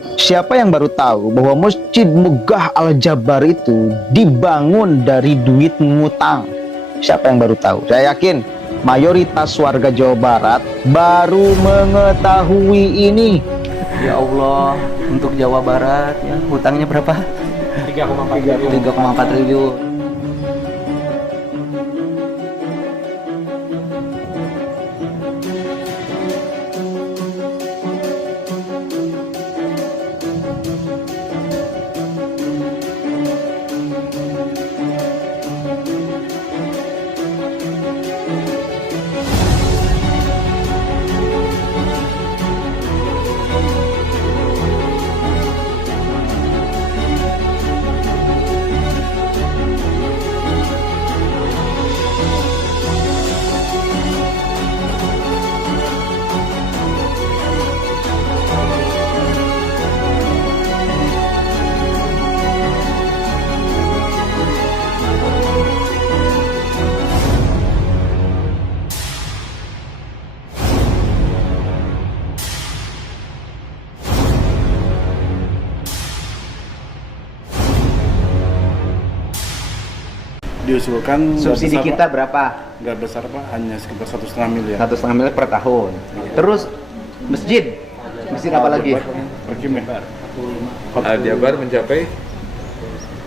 Siapa yang baru tahu bahwa Masjid Megah Al-Jabar itu dibangun dari duit ngutang? Siapa yang baru tahu? Saya yakin mayoritas warga Jawa Barat baru mengetahui ini. Ya Allah, untuk Jawa Barat ya hutangnya berapa? 3,4 triliun. Diusulkan Subsidi kita berapa? nggak besar Pak, hanya sekitar 1,5 miliar. 1,5 miliar per tahun. Terus masjid apa lagi? Al-Jabar mencapai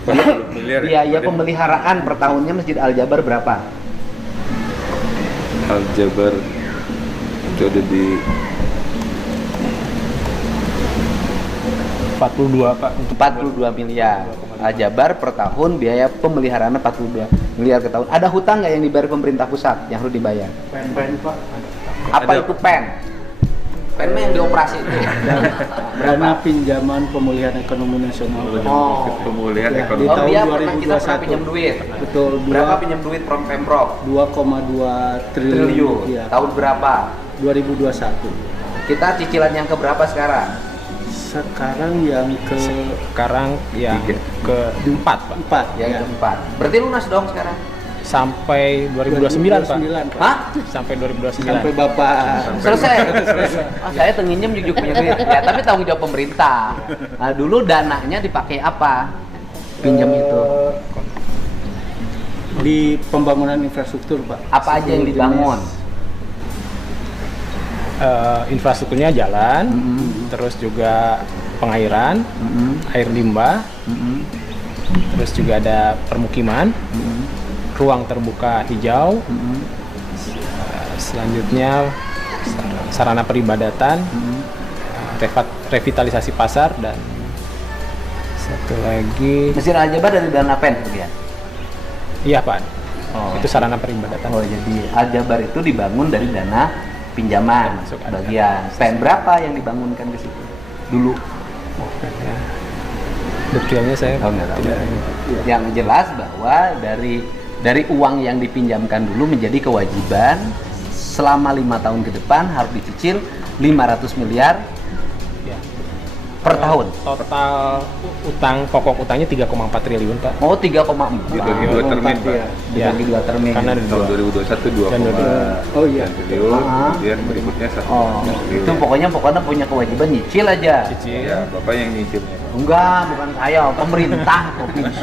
40 miliar. Biaya pemeliharaan per tahunnya Masjid Al-Jabar berapa? Al-Jabar itu ada di 42 Pak. 42 miliar. Al-Jabar per tahun biaya pemeliharaan 42 miliar ke tahun. Ada hutang nggak yang dibayar pemerintah pusat yang harus dibayar? Pen Pak. Apa Ada. itu pen? Pen mah yang dioperasi itu. Dana pinjaman pemulihan ekonomi nasional. Oh. pemulihan Ya, ekonomi. Oh, tahun dia pernah kita 2021. pernah pinjam duit. Betul. Berapa pinjam duit Pemprov? 2,2 triliun. Triliun. Ya, Tahun berapa? 2021. Kita cicilan yang keberapa sekarang? Sekarang yang Sekarang yang keempat Pak. keempat. Yang Ya. keempat. Berarti lunas dong sekarang? Sampai 2029 Pak. 2029, Pak. Hah? Sampai 2029. Sampai Bapak Selesai. Saya tenginjem jujuk punya duit. Ya, tapi tanggung jawab pemerintah. Nah, dulu dananya dipakai apa? Pinjam itu. di pembangunan infrastruktur, Pak. Apa aja yang dibangun? Infrastrukturnya jalan, Mm-mm. terus juga pengairan, Mm-mm. air limbah, Mm-mm. terus juga ada permukiman, Mm-mm. ruang terbuka hijau, Mm-mm. selanjutnya sarana peribadatan, Mm-mm. revitalisasi pasar, dan satu lagi, Masjid Al-Jabar dari dana pen ya? iya Pak, Oh. itu sarana peribadatan. Oh, jadi Al-Jabar itu dibangun dari dana pinjaman Masuk ada. bagian. Pen berapa yang dibangunkan ke situ dulu? Ya. Detailnya saya Oh, nggak tahu. tidak. Yang jelas bahwa dari uang yang dipinjamkan dulu menjadi kewajiban selama 5 tahun ke depan harus dicicil 500 miliar Ya. per tahun. Total pokok utangnya 3,4 triliun Pak. Oh, 3,4. Dibagi dua termin, Pak. Ya. Dibagi dua termin. Karena ada Tahun 2021 Dan 2,9 Oh iya. triliun, Ah. kemudian berikutnya 1 Oh, triliun. itu pokoknya punya kewajiban nyicil aja. cicil. Ya, Bapak yang nyicilnya. Enggak, bukan saya, pemerintah provinsi.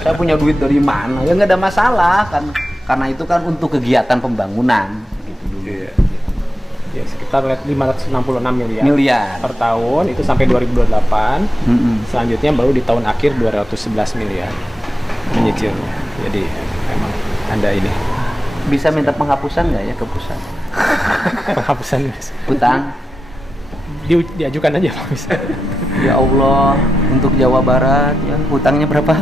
Saya punya duit dari mana? Ya nggak ada masalah kan, karena itu kan untuk kegiatan pembangunan gitu dulu. Iya. Ya, sekitar 566 Miliar. per tahun, itu sampai 2028. Mm-mm. Selanjutnya baru di tahun akhir 211 miliar menyicilnya. Jadi memang ada ini Bisa minta penghapusan nggak ya ke pusat? penghapusan Hutang? diajukan aja Pak, bisa. Ya Allah, untuk Jawa Barat ya hutangnya berapa?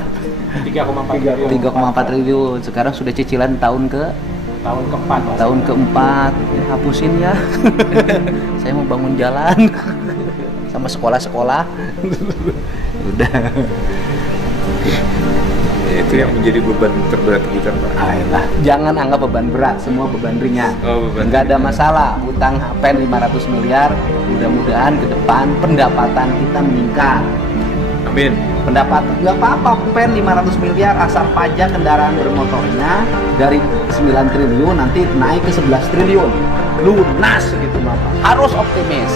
3,4 triliun. 3,4 triliun. Sekarang sudah cicilan tahun keempat Pak. keempat. Ya, hapusin ya. Saya mau bangun jalan sama sekolah-sekolah. Udah. Ya, itu yang menjadi beban terberat kita, Pak. Ayolah, jangan anggap beban berat, semua beban ringan. Oh, beban Nggak ada ringan. masalah, utang pen 500 miliar, mudah-mudahan ke depan pendapatan kita meningkat. Amin. Pendapatan, nggak apa-apa, pen 500 miliar asal pajak kendaraan bermotornya dari 9 triliun nanti naik ke 11 triliun. Lunas gitu Bapak. Harus optimis.